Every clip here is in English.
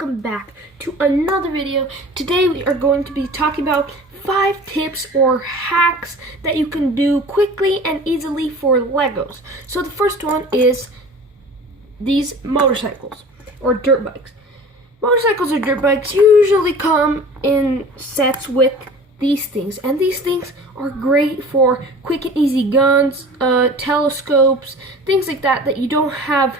welcome back to another video. Today we are going to be talking about 5 tips or hacks that you can do quickly and easily for Legos. So the first one is these motorcycles or dirt bikes. Motorcycles or dirt bikes usually come in sets with these things, and these things are great for quick and easy guns, telescopes, things like that that you don't have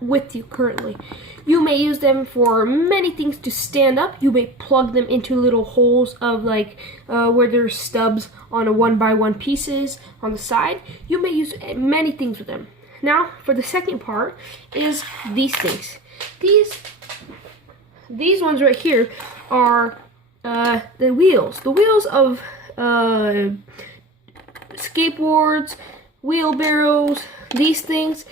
with you currently. You may use them for many things to stand up. You may plug them into little holes of where there's stubs on a 1x1 pieces on the side. You may use many things with them. Now for the second part is these things. These ones right here are the wheels of skateboards, wheelbarrows, these things.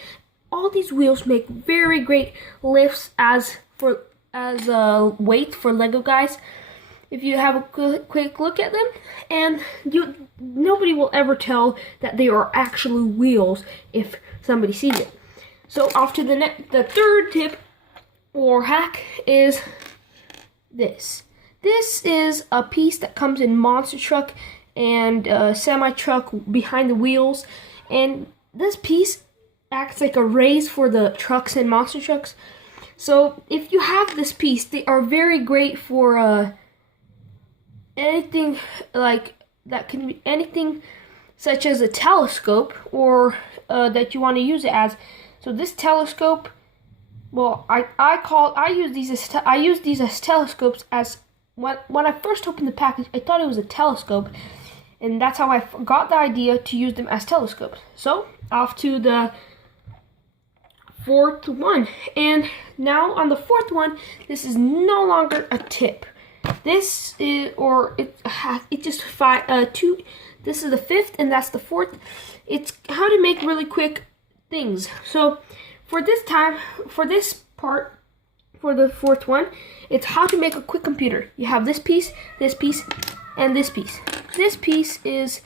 All these wheels make very great lifts as weight for Lego guys. If you have a quick look at them, and nobody will ever tell that they are actually wheels if somebody sees it. So off to the third tip or hack is this. This is a piece that comes in monster truck and semi truck behind the wheels, and this piece acts like a raise for the trucks and monster trucks. So if you have this piece, they are very great for anything like that. Can be anything such as a telescope or that you want to use it as. So this telescope, well, I use these as telescopes. As when I first opened the package, I thought it was a telescope, and that's how I got the idea to use them as telescopes. So off to the fourth one, and now on the fourth one, this is no longer a tip. This is, or it just two. This is the fifth, and that's the fourth. It's how to make really quick things. So for this part, for the fourth one, it's how to make a quick computer. You have this piece, and this piece. This piece is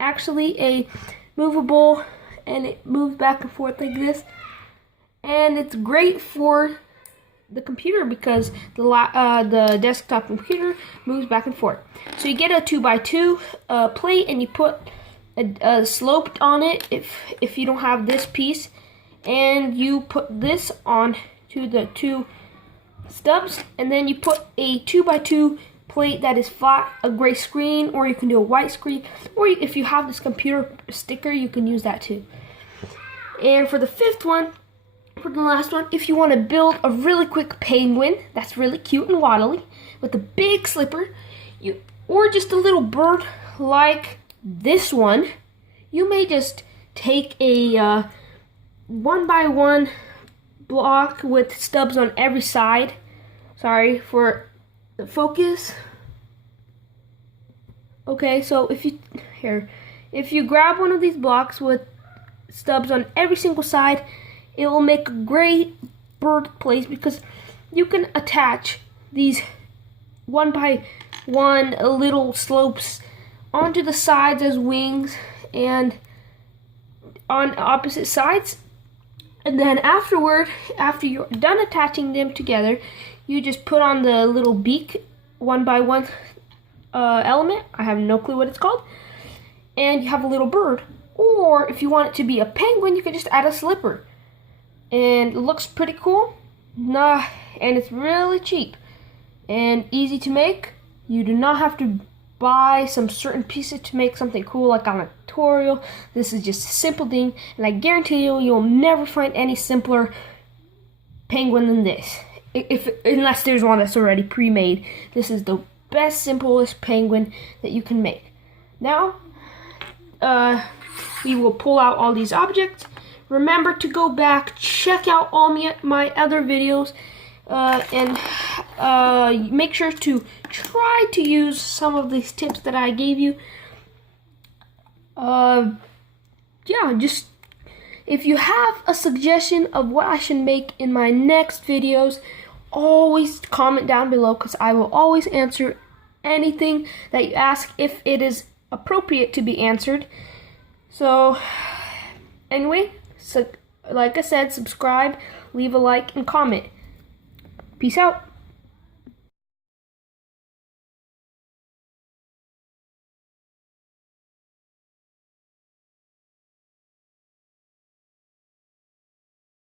actually a movable, and it moves back and forth like this, and it's great for the computer because the desktop computer moves back and forth. So you get a 2x2 plate, and you put a sloped on it if you don't have this piece, and you put this on to the 2 stubs, and then you put a 2x2 plate that is flat, a gray screen, or you can do a white screen, or if you have this computer sticker, you can use that too. And for the fifth one, for the last one, if you want to build a really quick penguin that's really cute and waddly with a big slipper, or just a little bird like this one, you may just take a 1x1 block with stubs on every side. Sorry for the focus. Okay, so if you grab one of these blocks with stubs on every single side, it will make a great bird place because you can attach these 1x1 little slopes onto the sides as wings and on opposite sides. And then after you're done attaching them together, you just put on the little beak 1x1 element. I have no clue what it's called. And you have a little bird. Or if you want it to be a penguin, you can just add a slipper. And it looks pretty cool. And it's really cheap and easy to make. You do not have to buy some certain pieces to make something cool like on a tutorial. This is just a simple thing, and I guarantee you'll never find any simpler penguin than this. Unless there's one that's already pre-made. This is the best, simplest penguin that you can make. Now, we will pull out all these objects. Remember to go back, check out all my other videos, and make sure to try to use some of these tips that I gave you. Just if you have a suggestion of what I should make in my next videos, always comment down below, because I will always answer anything that you ask if it is appropriate to be answered. So anyway, like I said, subscribe, leave a like, and comment. Peace out.